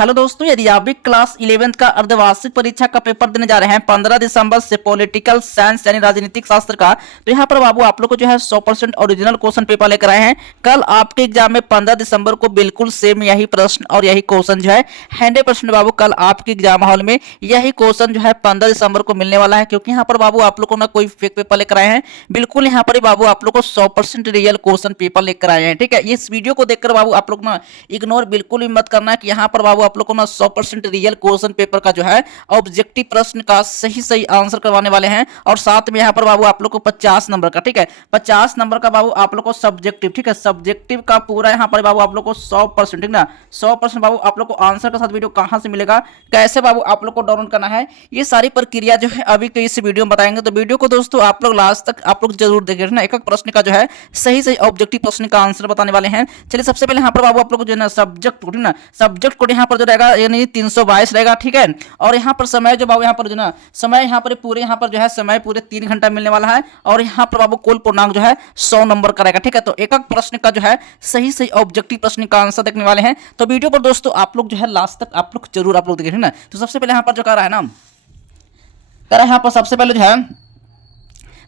Hello दोस्तों, यदि आप भी क्लास 11th का अर्धवार्षिक परीक्षा का पेपर देने जा रहे हैं 15 दिसंबर से पॉलिटिकल साइंस यानी राजनीतिक शास्त्र का, तो यहाँ पर बाबू आप लोग को जो है 100% ओरिजिनल क्वेश्चन पेपर लेकर आए हैं। कल आपके एग्जाम में 15 दिसंबर को बिल्कुल सेम यही प्रश्न और यही क्वेश्चन जो है 100% बाबू कल आपके एग्जाम हॉल में यही क्वेश्चन जो है 15 दिसंबर को मिलने वाला है। क्योंकि यहाँ पर बाबू आप लोग को ना कोई फेक पेपर लेकर आए हैं, बिल्कुल यहाँ पर बाबू आप लोग को 100% रियल क्वेश्चन पेपर लेकर आए हैं। ठीक है, इस वीडियो को देखकर बाबू आप लोग ना इग्नोर बिल्कुल भी मत करना कि यहाँ पर बाबू आप लोग को ना 100% रियल क्वेश्चन पेपर का जो है ऑब्जेक्टिव प्रश्न का सही सही आंसर करवाने वाले हैं। और साथ में यहाँ पर बाबू आप लोग को 50 नंबर का, ठीक है, 50 नंबर का बाबू आप लोग को सब्जेक्टिव, ठीक है, सब्जेक्टिव का पूरा यहाँ पर बाबू आप लोग को 100%, ठीक ना, 100% बाबू आप लोग को आंसर के साथ वीडियो कहाँ से मिलेगा, कैसे बाबू आप लोग को डाउनलोड करना है, ये सारी प्रक्रिया जो है अभी के इस वीडियो में बताएंगे। तो वीडियो को दोस्तों आप लोग लास्ट तक आप लोग जरूर देखिए ना, एक एक प्रश्न का जो है सही सही ऑब्जेक्टिव प्रश्न का आंसर बताने वाले हैं। चलिए सबसे पहले यहाँ पर बाबू आप लोग जो है ना सब्जेक्ट कोड, ना सब्जेक्ट कोड यहाँ पर जो रहेगा यानी 322 रहेगा। ठीक है, और यहाँ पर समय जो बाबू यहाँ पर जो ना समय यहाँ पर पूरे यहाँ पर जो है समय पूरे 3 घंटा मिलने वाला है। और यहाँ पर बाबू कुल पूर्णांक जो है 100 नंबर का रहेगा। ठीक है, तो एक एक प्रश्न का जो है सही सही ऑब्जेक्टिव प्रश्न का आंसर देखने वाले हैं। तो वीडियो पर दोस्तों आप लोग जो है लास्ट तक आप लोग जरूर आप लोग देखिए ना। तो सबसे पहले यहाँ पर जो कर रहा है ना, कर रहा है यहाँ पर सबसे पहले जो है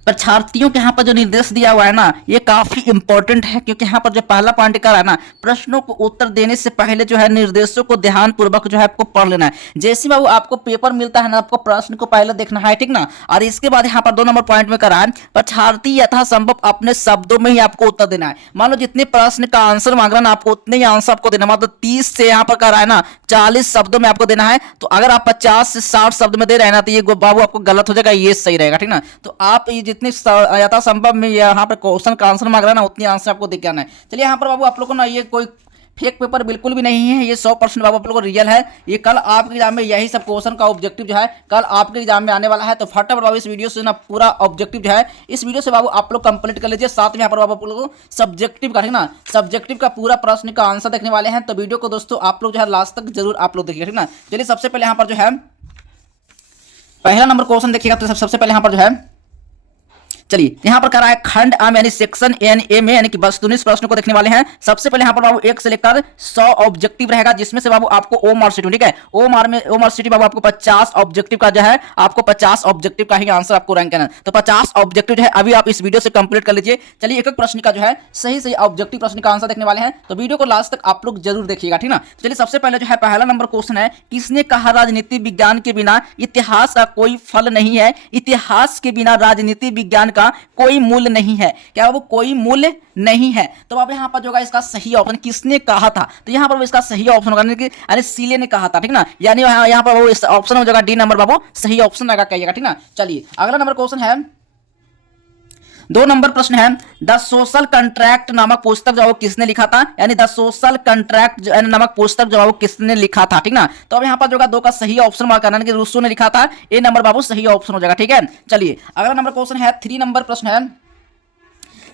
परीक्षार्थियों के यहाँ पर जो निर्देश दिया हुआ है ना, ये काफी इंपॉर्टेंट है। क्योंकि यहाँ पर जो पहला पॉइंट का है ना, प्रश्नों को उत्तर देने से पहले जो है निर्देशों को ध्यान पूर्वक जो है आपको पढ़ लेना है। जैसे बाबू आपको पेपर मिलता है ना, आपको प्रश्न को पहले देखना है, ठीक ना। और इसके बाद यहाँ पर 2 नंबर पॉइंट में करा है परीक्षार्थी यथासंभव अपने शब्दों में ही आपको उत्तर देना है। मान लो जितने प्रश्न का आंसर मांग रहा है ना, आपको उतने ही आंसर आपको देना, मतलब 30 से यहाँ पर करा है ना 40 शब्दों में आपको देना है। तो अगर आप 50 से 60 शब्द में दे रहे हैं ना, तो ये बाबू आपको गलत हो जाएगा, ये सही रहेगा, ठीक ना। तो आप ये जितने यथासंभव में यहाँ पर क्वेश्चन का आंसर मांग रहा है ना, उतनी आंसर आपको देख के आना है। चलिए यहाँ पर बाबू आप लोग को ना ये कोई फेक पेपर बिल्कुल भी नहीं है, ये 100% बाबू आप लोग को रियल है। ये कल आपके एग्जाम में यही सब क्वेश्चन का ऑब्जेक्टिव जो है कल आपके एग्जाम में आने वाला है। तो फटाफट बाबू इस वीडियो से ना पूरा ऑब्जेक्टिव जो है इस वीडियो से बाबू आप लोग कंप्लीट कर लीजिए। साथ में यहाँ पर बाबू आप लोग को सब्जेक्टिव का, ठीक ना, सब्जेक्टिव का पूरा प्रश्न का आंसर देखने वाले हैं। तो वीडियो को दोस्तों आप लोग जो है लास्ट तक जरूर आप लोग देखिए, ठीक ना। चलिए सबसे पहले यहाँ पर जो है पहला नंबर क्वेश्चन देखिएगा। तो सबसे पहले यहाँ पर जो है चलिए यहाँ पर करा है खंड आम यानी सेक्शन एन ए में यानी कि वस्तुनिष्ठ प्रश्नों को देखने वाले हैं। सबसे पहले यहाँ पर बाबू 1 से लेकर 100 ऑब्जेक्टिव रहेगा, जिसमें से बाबू आपको ओ मार्क शीट, ठीक है, ओ मार्क शीट बाबू आपको 50 ऑब्जेक्टिव का जो है आपको 50 ऑब्जेक्टिव का ही आंसर आपको रैंक करना है। तो 50 ऑब्जेक्टिव जो है अभी आप इस वीडियो से कंप्लीट कर लीजिए। चलिए एक एक प्रश्न का जो है सही सही ऑब्जेक्टिव प्रश्न का आंसर देखने वाले हैं। तो वीडियो को लास्ट तक आप लोग जरूर देखिएगा, ठीक ना। चलिए सबसे पहले जो है पहला नंबर क्वेश्चन है, किसने कहा राजनीति विज्ञान के बिना इतिहास का कोई फल नहीं है। इतिहास के बिना राजनीति विज्ञान का कोई मूल्य नहीं है। क्या वो कोई मूल्य नहीं है। तो अब यहाँ पर जो होगा इसका सही ऑप्शन किसने कहा था, तो यहाँ पर इसका सही ऑप्शन होगा यानी सीले ने कहा था, ठीक ना। यानी यहाँ पर वो इस ऑप्शन हो जाएगा डी नंबर बाबू सही ऑप्शन आएगा, कहिएगा, ठीक ना। चलिए अगला नंबर क्वेश्चन है 2 नंबर प्रश्न है, द सोशल कंट्रैक्ट नामक पुस्तक जो किसने लिखा था, यानी द सोशल कंट्रैक्ट नामक पुस्तक जो किसने लिखा था, ठीक ना। तो अब यहाँ पर जो 2 का सही ऑप्शन मार्क करना है कि रूसो ने लिखा था, ए नंबर बाबू सही ऑप्शन हो जाएगा, ठीक है। चलिए अगला नंबर क्वेश्चन है 3 नंबर प्रश्न है,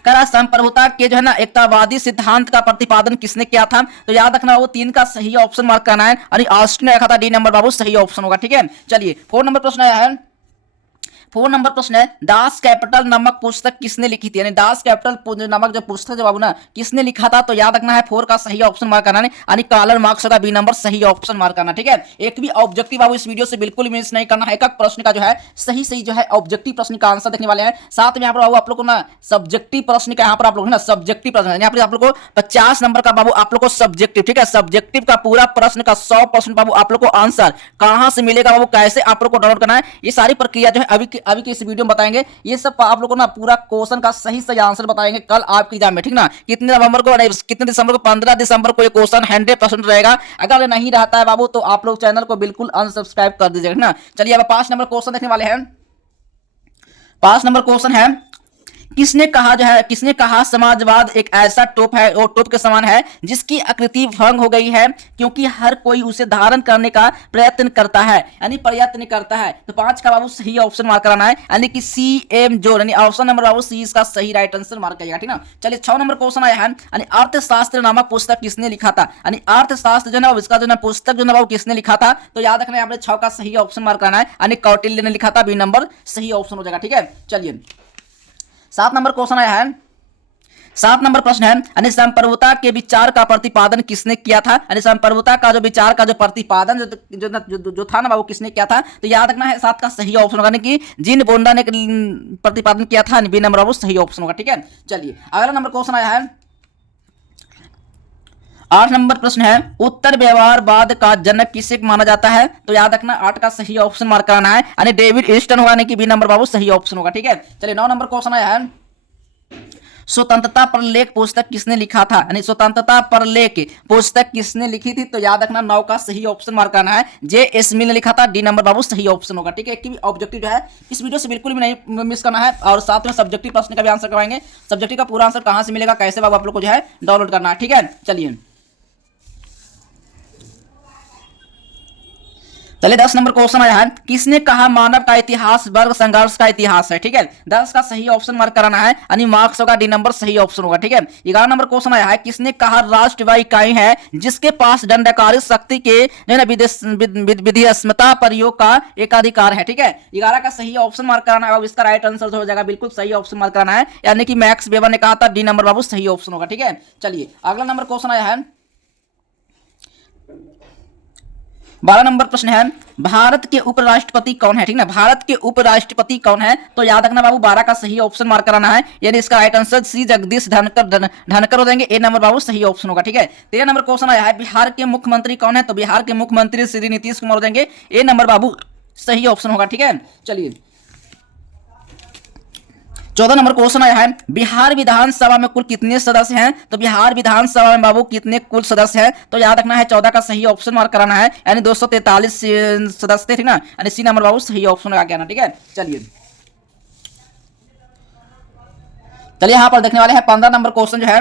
करा संप्रभुता के जो है ना एकतावादी सिद्धांत का प्रतिपादन किसने किया था। तो याद रखना वो 3 का सही ऑप्शन मार्क करना है, यानी ऑस्टिन ने रखा था, डी नंबर बाबू सही ऑप्शन होगा, ठीक है। चलिए 4 नंबर प्रश्न आया है, 4 नंबर प्रश्न है, दास कैपिटल नामक पुस्तक किसने लिखी थी, यानी दास कैपिटल नामक जो पुस्तक जो बाबू ना किसने लिखा था। तो याद रखना है 4 का सही ऑप्शन मार्क करना है, यानी कार्ल मार्क्स का बी नंबर सही ऑप्शन मार्क करना, ठीक है। एक भी ऑब्जेक्टिव बाबू इस वीडियो से बिल्कुल मिस नहीं करना है, एक एक प्रश्न का जो है सही सही जो है ऑब्जेक्टिव प्रश्न का आंसर देखने वाले हैं। साथ में यहाँ पर बाबू आप लोग को ना सब्जेक्टिव प्रश्न का यहाँ पर आप लोग ना सब्जेक्टिव प्रश्न यहाँ पर आप लोग को 50 नंबर का बाबू आप लोग को सब्जेक्टिव, ठीक है, सब्जेक्टिव का पूरा प्रश्न का 100% बाबू आप लोग को आंसर कहां से मिलेगा बाबू, कैसे आप लोग को डाउनलोड करना है, ये सारी प्रक्रिया जो है अभी के इस वीडियो में बताएंगे। ये सब आप लोगों को ना पूरा क्वेश्चन का सही सही आंसर बताएंगे कल आपके एग्जाम में, ठीक ना। कितने नवंबर को, कितने दिसंबर को, 15 दिसंबर को ये क्वेश्चन 100% रहेगा। अगर नहीं रहता है बाबू तो आप लोग चैनल को बिल्कुल अनसब्सक्राइब कर दीजिएगा, ठीक ना। चलिए अब 5 नंबर क्वेश्चन देखने वाले हैं। 5 नंबर क्वेश्चन है, किसने कहा समाजवाद एक ऐसा टोप है और टोप के समान है जिसकी आकृति भंग हो गई है क्योंकि हर कोई उसे धारण करने का प्रयत्न करता है, यानी प्रयत्न करता है। तो 5 का बाबू सही ऑप्शन मार्क कराना है, यानी कि सी एम जोर, यानी ऑप्शन नंबर बाबू सी इसका सही राइट आंसर मार्क करिएगा, ठीक ना। चलिए 6 नंबर क्वेश्चन आया है, यानी अर्थशास्त्र नामक पुस्तक किसने लिखा था, यानी अर्थशास्त्र जो है इसका जो है पुस्तक जो है बाबू किसने लिखा था। तो याद रखना है 6 का सही ऑप्शन मार्क करना है, यानी कौटिल्य ने लिखा था, बी नंबर सही ऑप्शन हो जाएगा, ठीक है। चलिए 7 नंबर क्वेश्चन आया है, 7 नंबर प्रश्न है, यानी संप्रभुता के विचार का प्रतिपादन किसने किया था? यानी संप्रभुता का जो विचार का जो प्रतिपादन जो था ना बाबू, किसने किया था? तो याद रखना है 7 का सही ऑप्शन होगा, यानी कि जीन बोंडा ने प्रतिपादन किया था। बी नंबर बाबू सही ऑप्शन होगा। ठीक है, चलिए अगला नंबर क्वेश्चन आया है 8 नंबर प्रश्न है, उत्तर व्यवहारवाद का जनक किसे माना जाता है? तो याद रखना 8 का सही ऑप्शन मार्क कराना है, यानी डेविड ईस्टन होगा, यानी कि बी नंबर बाबू सही ऑप्शन होगा। ठीक है, चलिए 9 नंबर क्वेश्चन आया है, स्वतंत्रता पर लेख पुस्तक किसने लिखा था? यानी स्वतंत्रता पर लेख पुस्तक किसने लिखी थी? तो याद रखना 9 का सही ऑप्शन मार्क करना है, जे एस मिल ने लिखा था। डी नंबर बाबू सही ऑप्शन होगा। ठीक है, एक भी ऑब्जेक्टिव जो है इस वीडियो से बिल्कुल भी नहीं मिस करना है, और साथ में सब्जेक्टिव प्रश्न का भी आंसर करवाएंगे। सब्जेक्टिव का पूरा आंसर कहां से मिलेगा, कैसे बाबू आप लोग को जो है डाउनलोड करना है। ठीक है, चलिए 10 नंबर क्वेश्चन आया है, किसने कहा मानव का इतिहास वर्ग संघर्ष का इतिहास है? ठीक है, 10 का सही ऑप्शन मार्क कराना है, यानी मार्क्स होगा, डी नंबर सही ऑप्शन होगा। ठीक है, 11 नंबर क्वेश्चन आया है, किसने कहा राष्ट्र वह इकाई है जिसके पास दंडकारी शक्ति के जो है ना विधिस्मता प्रयोग का एकाधिकार है? ठीक है, 11 का सही ऑप्शन मार्क कराना है, इसका राइट आंसर हो जाएगा बिल्कुल सही ऑप्शन मार्क कराना है, यानी कि मैक्स वेबर ने कहा था। डी नंबर बाबू सही ऑप्शन होगा। ठीक है, चलिए अगला नंबर क्वेश्चन आया है 12 नंबर प्रश्न है, भारत के उपराष्ट्रपति कौन है? ठीक ना, भारत के उपराष्ट्रपति कौन है? तो याद रखना बाबू 12 का सही ऑप्शन मार्क कराना है, यानी इसका राइट आंसर सी जगदीश धनकर हो जाएंगे। ए नंबर बाबू सही ऑप्शन होगा। ठीक है, 13 नंबर क्वेश्चन आया है, बिहार के मुख्यमंत्री कौन है? तो बिहार के मुख्यमंत्री श्री नीतीश कुमार हो जाएंगे। ए नंबर बाबू सही ऑप्शन होगा। ठीक है, चलिए 14 नंबर क्वेश्चन आया है, बिहार विधानसभा में कुल कितने सदस्य हैं? तो बिहार विधानसभा में बाबू कितने कुल सदस्य हैं? तो याद रखना है 14 का सही ऑप्शन मार्क कराना है, यानी 243 सदस्य थे। ठीक ना, यानी सी नंबर बाबू सही ऑप्शन आ गया ना। ठीक है, चलिए यहां पर देखने वाले हैं 15 नंबर क्वेश्चन जो है,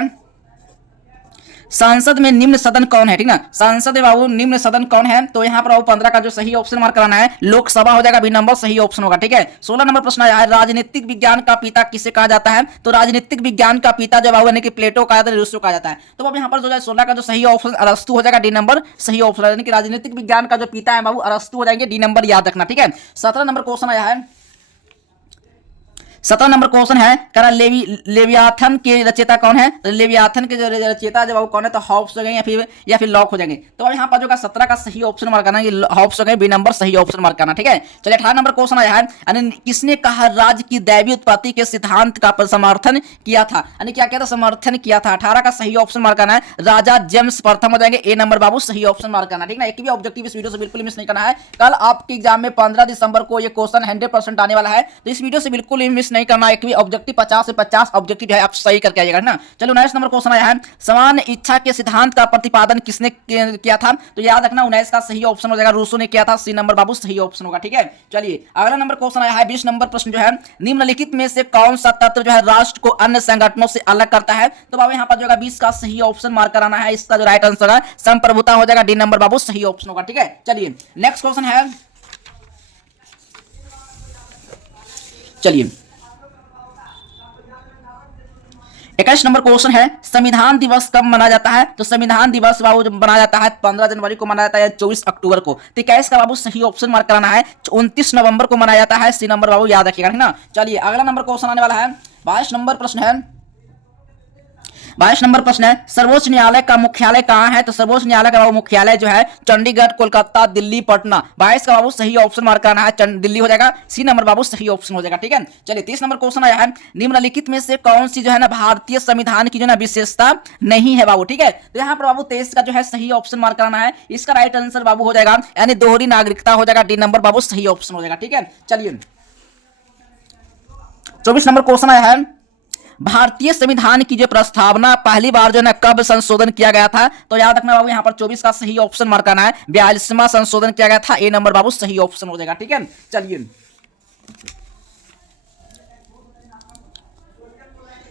संसद में निम्न सदन कौन है? ठीक ना, संसद में बाबू निम्न सदन कौन है? तो यहाँ पर बाबू 15 का जो सही ऑप्शन मार्क कराना है, लोकसभा हो जाएगा, बी नंबर सही ऑप्शन होगा। ठीक है, 16 नंबर प्रश्न आया है, राजनीतिक विज्ञान का पिता किसे कहा जाता है? तो राजनीतिक विज्ञान का पिता जो बाबू यानी कि प्लेटो कहा जाता है, रूसो कहा जाता है। तो अब यहाँ पर जो है 16 का जो सही ऑप्शन अरस्तु हो जाएगा, डी नंबर सही ऑप्शन, यानी कि राजनीतिक विज्ञान का जो पिता है बाबू अरस्तु हो जाएंगे, डी नंबर याद रखना। ठीक है, 17 नंबर क्वेश्चन आया है, 17 नंबर क्वेश्चन है, करा लेवियाथन के रचयिता कौन है? तो लेवियाथन के जो रचयिता जब कौन है, तो हॉब्स हो गए या फिर लॉक हो जाएंगे। तो अब यहाँ पर जो 17 का सही ऑप्शन मार्क करना है, हॉब्स हो गए, बी नंबर सही ऑप्शन मार्क करना। ठीक है, चलिए 18 नंबर क्वेश्चन आया है, यानी किसने कहा राज्य की दैवीय उत्पत्ति के सिद्धांत का समर्थन किया था? यानी क्या कहता समर्थन किया था? 18 का सही ऑप्शन मार्क करना है, राजा जेम्स प्रथम हो जाएंगे। ए नंबर बाबू सही ऑप्शन मार्क करना। ठीक है, एक भी ऑब्जेक्टिव इस वीडियो से बिल्कुल मिस नहीं करना है। कल आपके एग्जाम में 15 दिसंबर को ये क्वेश्चन 100% आने वाला है, तो इस वीडियो से बिल्कुल मिस नहीं करना। एक भी ऑब्जेक्टिव 50 से 50 ऑब्जेक्टिव है, आप सही करके आइएगा ना। चलो 19 नंबर क्वेश्चन आया है, समान इच्छा के सिद्धांत का प्रतिपादन किसने किया था? तो याद रखना 19 का सही ऑप्शन हो जाएगा, रूसो ने किया था। सी नंबर बाबू सही ऑप्शन होगा। ठीक है, चलिए अगला नंबर क्वेश्चन आया है 20 नंबर प्रश्न जो है, निम्नलिखित में से कौन सा तत्व जो है राष्ट्र को अन्य संगठनों से अलग करता है? तो बाबू यहाँ पर जो है 20 का सही ऑप्शन मार्क कराना है, इसका जो राइट आंसर है संप्रभुता हो जाएगा, डी नंबर बाबू सही ऑप्शन होगा। ठीक है, चलिए नेक्स्ट क्वेश्चन है, चलिए 21 नंबर क्वेश्चन है, संविधान दिवस कब मनाया जाता है? तो संविधान दिवस बाबू जब मनाया जाता है 15 जनवरी को मनाया जाता है, 24 अक्टूबर को। तो 21 का बाबू सही ऑप्शन मार्क कराना है, 29 नवंबर को मनाया जाता है। सी नंबर बाबू याद रखिएगा, है ना। चलिए अगला नंबर क्वेश्चन आने वाला है, 22 नंबर प्रश्न है, 22 नंबर प्रश्न है, सर्वोच्च न्यायालय का मुख्यालय कहां है? तो सर्वोच्च न्यायालय का मुख्यालय जो है चंडीगढ़, कोलकाता, दिल्ली, पटना। 22 का बाबू सही ऑप्शन मार्क करना है, दिल्ली हो जाएगा। सी नंबर बाबू सही ऑप्शन हो जाएगा। ठीक है, चलिए 30 नंबर क्वेश्चन आया है, निम्नलिखित में से कौन सी जो है ना भारतीय संविधान की जो है ना विशेषता नहीं है बाबू? ठीक है, तो यहाँ पर बाबू 23 का जो है सही ऑप्शन मार्क करना है, इसका राइट आंसर बाबू हो जाएगा, यानी दोहरी नागरिकता हो जाएगा, डी नंबर बाबू सही ऑप्शन हो जाएगा। ठीक है, चलिए 24 नंबर क्वेश्चन आया है, भारतीय संविधान की जो प्रस्तावना पहली बार जो है कब संशोधन किया गया था? तो याद रखना बाबू यहाँ पर 24 का सही ऑप्शन मार्क करना है, 42वां संशोधन किया गया था। ए नंबर बाबू सही ऑप्शन हो जाएगा। ठीक है, चलिए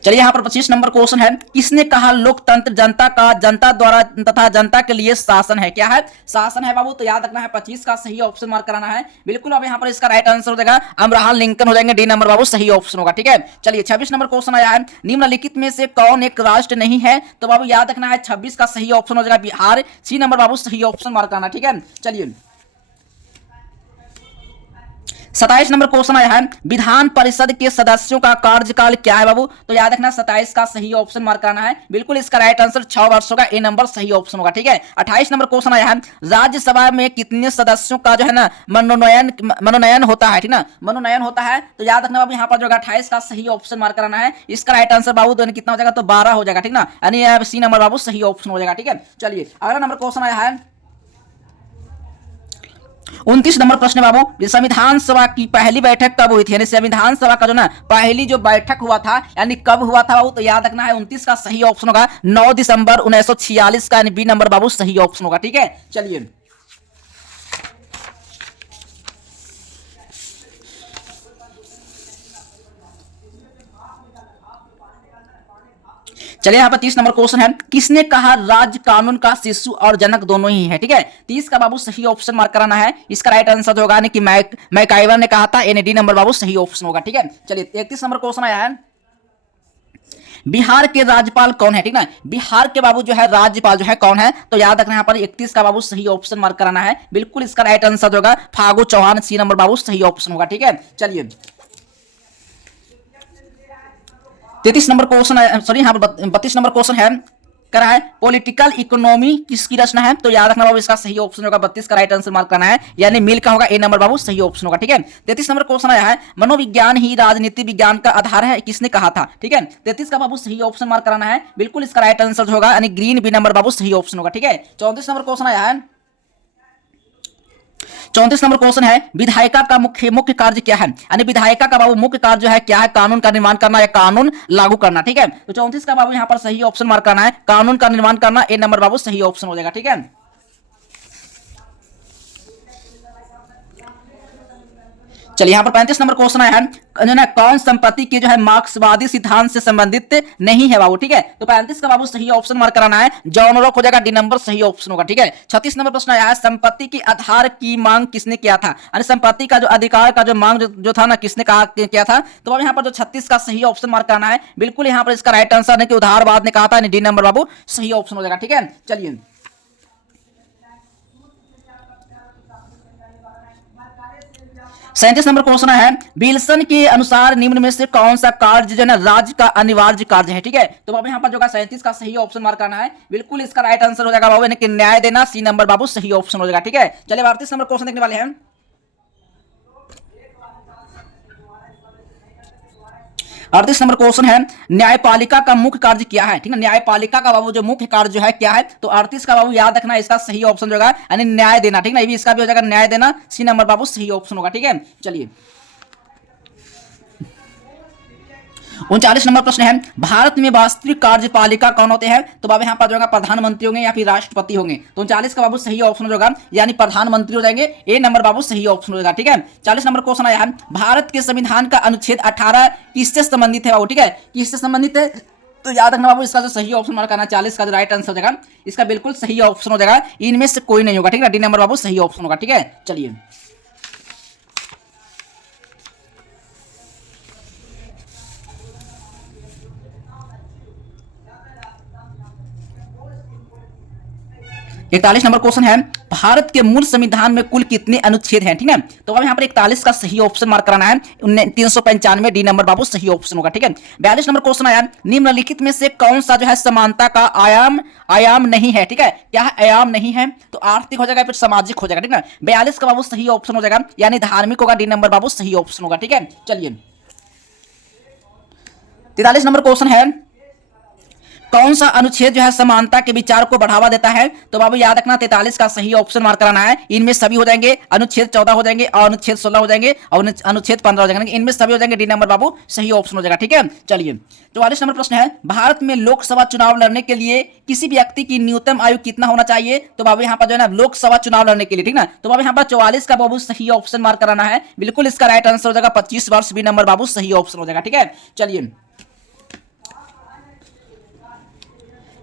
यहाँ पर 25 नंबर क्वेश्चन है, किसने कहा लोकतंत्र जनता का जनता द्वारा तथा जनता के लिए शासन है? क्या है? शासन है बाबू। तो याद रखना है 25 का सही ऑप्शन मार्क कराना है, बिल्कुल। अब यहाँ पर इसका राइट आंसर हो जाएगा अब्राहम लिंकन हो जाएंगे, डी नंबर बाबू सही ऑप्शन होगा। ठीक है, चलिए 26 नंबर क्वेश्चन आया है, निम्नलिखित में से कौन एक राष्ट्र नहीं है? तो बाबू याद रखना है 26 का सही ऑप्शन हो जाएगा बिहार। सी नंबर बाबू सही ऑप्शन मार्क कराना। ठीक है, चलिए 27 नंबर क्वेश्चन आया है, विधान परिषद के सदस्यों का कार्यकाल क्या है बाबू? तो याद रखना 27 का सही ऑप्शन मार्क करना है, बिल्कुल इसका राइट आंसर 6 वर्षों का ए नंबर सही ऑप्शन होगा। ठीक है। 28 नंबर क्वेश्चन आया है, राज्यसभा में कितने सदस्यों का जो है ना मनोनयन होता है? ठीक ना, मनोनयन होता है। तो याद रखना बाबू यहाँ पर जो 28 का सही ऑप्शन मार्क करना है, इसका राइट आंसर बाबू तो कितना हो जाएगा? तो 12 हो जाएगा। ठीक ना, यानी सी नंबर बाबू सही ऑप्शन हो जाएगा। ठीक है। चलिए अगला नंबर क्वेश्चन आया है 29 नंबर प्रश्न बाबू, संविधान सभा की पहली बैठक कब हुई थी? यानी संविधान सभा का जो ना पहली जो बैठक हुआ था यानी कब हुआ था बाबू? तो याद रखना है 29 का सही ऑप्शन होगा 9 दिसंबर 1946 का, यानी बी नंबर बाबू सही ऑप्शन होगा। ठीक है। चलिए चलिए यहाँ पर 30 नंबर क्वेश्चन है, किसने कहा राज्य कानून का शिशु और जनक दोनों ही है? ठीक है। 30 का बाबू सही ऑप्शन मार्क कराना है, इसका राइट आंसर होगा कि मैकाइवर ने कहा था, यानी डी नंबर बाबू सही ऑप्शन होगा। ठीक है। चलिए 31 नंबर क्वेश्चन आया है, बिहार के राज्यपाल कौन है? ठीक ना, बिहार के बाबू जो है राज्यपाल जो है कौन है? तो याद रखना यहाँ पर 31 का बाबू सही ऑप्शन मार्क कराना है, बिल्कुल इसका राइट आंसर होगा फागू चौहान, सी नंबर बाबू सही ऑप्शन होगा। ठीक है। चलिए 33 नंबर क्वेश्चन, सॉरी यहाँ पर 32 नंबर क्वेश्चन है, करा है पॉलिटिकल इकोनॉमी किसकी रचना है? तो याद रखना बाबू इसका सही ऑप्शन होगा 32 का राइट आंसर मार्क करना है, यानी मिल का होगा ए नंबर बाबू सही ऑप्शन होगा। ठीक है। 33 नंबर क्वेश्चन आया है, मनोविज्ञान ही राजनीति विज्ञान का आधार है, किसने कहा था? ठीक है। 33 का बाबू सही ऑप्शन मार्क कराना है, बिल्कुल इसका राइट आंसर होगा यानी ग्रीन, बी नंबर बाबू सही ऑप्शन होगा। ठीक है। 34 नंबर क्वेश्चन आया है, 34 नंबर क्वेश्चन है, विधायिका का मुख्य कार्य क्या है? यानी विधायिका का बाबू मुख्य कार्य जो है क्या है? कानून का निर्माण करना या कानून लागू करना। ठीक है। तो 34 का बाबू यहाँ पर सही ऑप्शन मार्क करना है, कानून का निर्माण करना, ए नंबर बाबू सही ऑप्शन हो जाएगा। ठीक है। चलिए यहाँ पर 35 नंबर क्वेश्चन आया है, कौन संपत्ति के जो है मार्क्सवादी सिद्धांत से संबंधित नहीं है बाबू? ठीक है। तो 35 का बाबू सही ऑप्शन मार्क कराना है, जॉन रॉक हो जाएगा, डी नंबर सही ऑप्शन होगा। ठीक है। 36 नंबर प्रश्न आया है, संपत्ति की आधार की मांग किसने किया था? यानी संपत्ति का जो अधिकार का जो मांग जो था ना, किसने कहा किया था? तो अब यहाँ पर जो 36 का सही ऑप्शन मार्क करना है, बिल्कुल यहाँ पर इसका राइट आंसर है कि उधारवाद ने कहा था, डी नंबर बाबू सही ऑप्शन हो जाएगा। ठीक है। चलिए 37 नंबर क्वेश्चन है, विल्सन के अनुसार निम्न में से कौन सा कार्य जो है ना राज्य का अनिवार्य कार्य है? ठीक है। तो बाबू यहाँ पर जो 37 का सही ऑप्शन मार्क करना है, बिल्कुल इसका राइट आंसर हो जाएगा बाबू यानी कि न्याय देना, सी नंबर बाबू सही ऑप्शन हो जाएगा। ठीक है। चलिए 38 नंबर क्वेश्चन देखने वाले हैं, 38 नंबर क्वेश्चन है, न्यायपालिका का मुख्य कार्य क्या है? ठीक है। न्यायपालिका का बाबू जो मुख्य कार्य जो है क्या है? तो 38 का बाबू याद रखना इसका सही ऑप्शन जो होगा यानी न्याय देना। ठीक है, ये भी इसका भी हो जाएगा न्याय देना, सी नंबर बाबू सही ऑप्शन होगा। ठीक है। चलिए 39 नंबर प्रश्न है, भारत में वास्तविक कार्यपालिका कौन होते हैं? तो बाबू यहाँ पर जो होगा प्रधानमंत्री होंगे या फिर राष्ट्रपति होंगे? तो 39 का बाबू सही ऑप्शन होगा यानी प्रधानमंत्री हो जाएंगे, ए नंबर बाबू सही ऑप्शन होगा। ठीक है। 40 नंबर क्वेश्चन आया है, भारत के संविधान का अनुच्छेद 18 किससे संबंधित है बाबू? ठीक है, किससे संबंधित है? तो याद रखना बाबू इसका जो सही ऑप्शन मार्क करना 40 का जो राइट आंसर हो जाएगा, इसका बिल्कुल सही ऑप्शन हो जाएगा, इनमें से कोई नहीं होगा। ठीक है, डी नंबर बाबू सही ऑप्शन होगा। ठीक है। चलिए 41 नंबर क्वेश्चन है, भारत के मूल संविधान में कुल कितने अनुच्छेद हैं? ठीक है। तो अब यहाँ पर 41 का सही ऑप्शन मार्क कराना है, 395 डी नंबर बाबू सही ऑप्शन होगा। ठीक है। 42 नंबर क्वेश्चन आया, निम्नलिखित में से कौन सा जो है समानता का आयाम नहीं है? ठीक है, क्या है? आयाम नहीं है, तो आर्थिक हो जाएगा फिर सामाजिक हो जाएगा। ठीक है। 42 का बाबू सही ऑप्शन हो जाएगा यानी धार्मिक होगा, डी नंबर बाबू सही ऑप्शन होगा। ठीक है। चलिए 43 नंबर क्वेश्चन है, कौन सा अनुच्छेद जो है समानता के विचार को बढ़ावा देता है? तो बाबू याद रखना 43 का सही ऑप्शन मार्क कराना है, इनमें सभी हो जाएंगे, अनुच्छेद 14 हो जाएंगे और अनुच्छेद 16 हो जाएंगे और अनुच्छेद 15 हो जाएंगे, इनमें सभी हो जाएंगे, डी नंबर बाबू सही ऑप्शन हो जाएगा। ठीक है। चलिए 44 नंबर प्रश्न है, भारत में लोकसभा चुनाव लड़ने के लिए किसी व्यक्ति की न्यूनतम आयु कितना होना चाहिए? तो बाबू यहाँ पर जो है ना लोकसभा चुनाव लड़ने के लिए, ठीक ना, तो बाबू यहाँ पर 44 का बाबू सही ऑप्शन मार्क कराना है, बिल्कुल इसका राइट आंसर हो जाएगा 25 वर्ष, बी नंबर बाबू सही ऑप्शन हो जाएगा। ठीक है। चलिए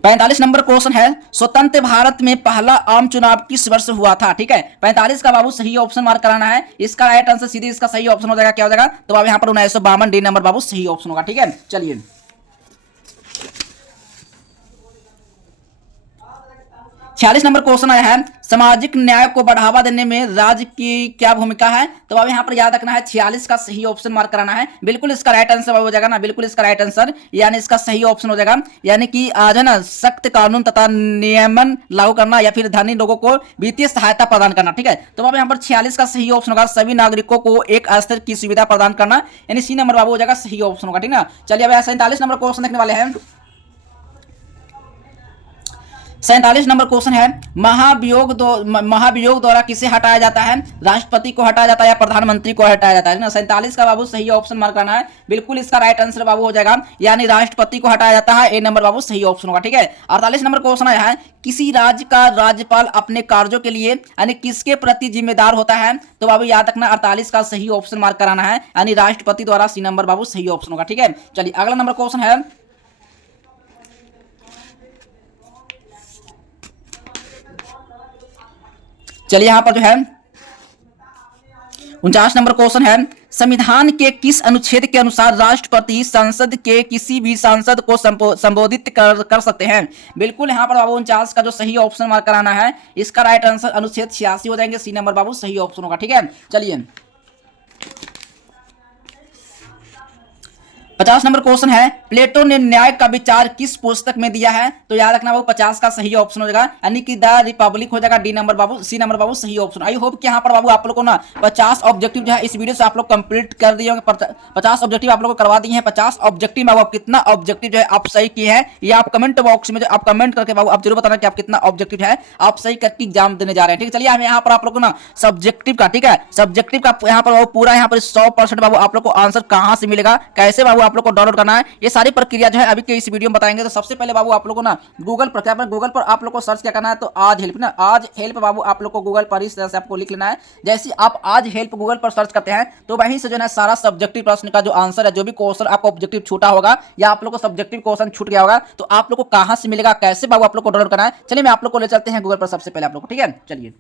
45 नंबर क्वेश्चन है, स्वतंत्र भारत में पहला आम चुनाव किस वर्ष हुआ था? ठीक है। 45 का बाबू सही ऑप्शन मार्क कराना है, इसका राइट आंसर सीधे इसका सही ऑप्शन हो जाएगा, क्या हो जाएगा? तो बाबू यहाँ पर 1952 डी नंबर बाबू सही ऑप्शन होगा। ठीक है। चलिए 46 नंबर क्वेश्चन आया है, सामाजिक न्याय को बढ़ावा देने में राज्य की क्या भूमिका है। तो अब यहाँ पर याद रखना है 46 का सही ऑप्शन मार्क कराना है। बिल्कुल इसका राइट आंसर हो जाएगा ना, बिल्कुल इसका राइट आंसर यानी इसका सही ऑप्शन हो जाएगा, यानी कि आज है ना सख्त कानून तथा नियमन लागू करना या फिर धनी लोगों को वित्तीय सहायता प्रदान करना। ठीक है, तो अब यहाँ पर 46 का सही ऑप्शन होगा सभी नागरिकों को एक स्तर की सुविधा प्रदान करना, यानी सी नंबर बाबू हो जाएगा सही ऑप्शन होगा। ठीक है, चलिए अब 47 नंबर क्वेश्चन देखने वाले हैं। 47 नंबर क्वेश्चन है, महाभियोग द्वारा किसे हटाया जाता है, राष्ट्रपति को हटाया जाता है या प्रधानमंत्री को हटाया जाता है ना। 47 का बाबू सही ऑप्शन मार्क करना है, बिल्कुल इसका राइट आंसर बाबू हो जाएगा, यानी राष्ट्रपति को हटाया जाता है, ए नंबर बाबू सही ऑप्शन होगा। ठीक है, 48 नंबर क्वेश्चन आया है, किसी राज्य का राज्यपाल अपने कार्यों के लिए यानी किसके प्रति जिम्मेदार होता है। तो बाबू याद रखना 48 का सही ऑप्शन मार्क कराना है, यानी राष्ट्रपति द्वारा, सी नंबर बाबू सही ऑप्शन होगा। ठीक है, चलिए अगला नंबर क्वेश्चन है, चलिए यहां पर जो है 49 नंबर क्वेश्चन है, संविधान के किस अनुच्छेद के अनुसार राष्ट्रपति संसद के किसी भी सांसद को संबोधित कर सकते हैं। बिल्कुल यहां पर बाबू 49 का जो सही ऑप्शन मार्क कराना है, इसका राइट आंसर अनुच्छेद 86 हो जाएंगे, सी नंबर बाबू सही ऑप्शन होगा। ठीक है, चलिए 50 नंबर क्वेश्चन है, प्लेटो ने न्याय का विचार किस पुस्तक में दिया है। तो याद रखना बाबू 50 का सही ऑप्शन हो जाएगा, यानी कि द रिपब्लिक हो जाएगा, डी नंबर बाबू, सी नंबर बाबू सही ऑप्शन। आई होप कि यहाँ पर बाबू आप लोगों को ना 50 ऑब्जेक्टिव जो है इस वीडियो से आप लोग कंप्लीट कर दिए होंगे, 50 ऑब्जेक्टिव आप लोगों को करवा दिए हैं। 50 ऑब्जेक्टिव में बाबू कितना ऑब्जेक्टिव जो है आप सही किए हैं, ये आप कमेंट बॉक्स में जो आप कमेंट करके बाबू आप जरूर बताना कि आप कितना ऑब्जेक्टिव है आप सही करके एग्जाम देने जा रहे हैं। ठीक है, चलिए हम यहाँ पर आप लोग को ना सब्जेक्टिव का, ठीक है, सब्जेक्टिव का यहाँ पर बाबू पूरा यहाँ पर 100% बाबू आप लोग को आंसर कहाँ से मिलेगा, कैसे बाबू आप लोग को डाउनलोड करना है, ये सारी प्रक्रिया जो है अभी के इस वीडियो में बताएंगे। तो सबसे पहले बाबू आप लोगों को ना गूगल पर क्या गूगल पर आप लोग को सर्च क्या करना है, तो आज हेल्प ना, आज हेल्प बाबू आप लोग को गूगल पर इस तरह से आपको लिख लेना है। जैसे आप आज हेल्प गूगल पर सर्च करते हैं तो वहीं से जो है सारा सब्जेक्टिव प्रश्न का जो आंसर है, जो भी क्वेश्चन आपको ऑब्जेक्टिव छूटा होगा या आप लोग को सब्जेक्टिव क्वेश्चन छूट गया होगा, तो आप लोग को कहां से मिलेगा, कैसे बाबू आप लोग को डाउनलोड करना है। चलिए मैं आप लोग को ले चलते हैं गूगल पर सबसे पहले आप लोग को। ठीक है, चलिए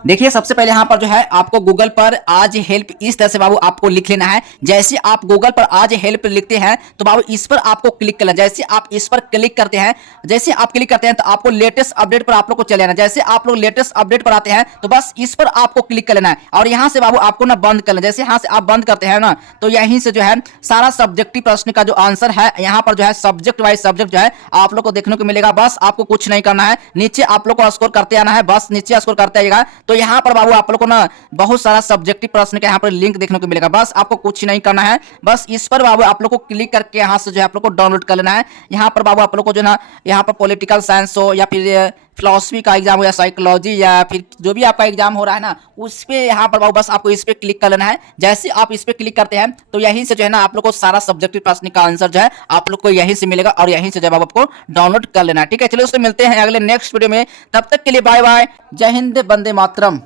देखिए सबसे पहले यहां पर जो है आपको गूगल पर आज हेल्प इस तरह से बाबू आपको लिख लेना है। जैसे आप गूगल पर आज हेल्प लिखते हैं तो बाबू इस पर आपको क्लिक करना है। जैसे आप इस पर क्लिक करते हैं, जैसे आप क्लिक करते हैं तो आपको लेटेस्ट अपडेट पर आप लोग को चले जाना। जैसे आप लोग लेटेस्ट अपडेट पर आते हैं तो बस इस पर आपको क्लिक कर लेना है और यहां से बाबू आपको ना बंद कर लेना। जैसे यहां से आप बंद करते हैं ना तो यहीं से जो है सारा सब्जेक्टिव प्रश्न का जो आंसर है यहां पर जो है सब्जेक्ट वाइज सब्जेक्ट जो है आप लोग को देखने को मिलेगा। बस आपको कुछ नहीं करना है, नीचे आप लोग को स्कोर करते आना है, बस नीचे स्कोर करते आइएगा तो यहां पर बाबू आप लोग को ना बहुत सारा सब्जेक्टिव प्रश्न का यहाँ पर लिंक देखने को मिलेगा। बस आपको कुछ नहीं करना है, बस इस पर बाबू आप लोग को क्लिक करके यहाँ से जो है आप लोग को डाउनलोड कर लेना है। यहाँ पर बाबू आप लोग को जो ना यहाँ पर पॉलिटिकल साइंस हो या फिर फिलॉसफी का एग्जाम हो या साइकोलॉजी या फिर जो भी आपका एग्जाम हो रहा है ना उस पे यहाँ पर बाबू बस आपको इस पे क्लिक कर लेना है। जैसे आप इस पे क्लिक करते हैं तो यहीं से जो है ना आप लोग को सारा सब्जेक्टिव प्रश्न का आंसर जो है आप लोग को यहीं से मिलेगा और यहीं से जब आपको डाउनलोड कर लेना है। ठीक है, चलिए उससे मिलते हैं अगले नेक्स्ट वीडियो में, तब तक के लिए बाय बाय, जय हिंद, वंदे मातरम।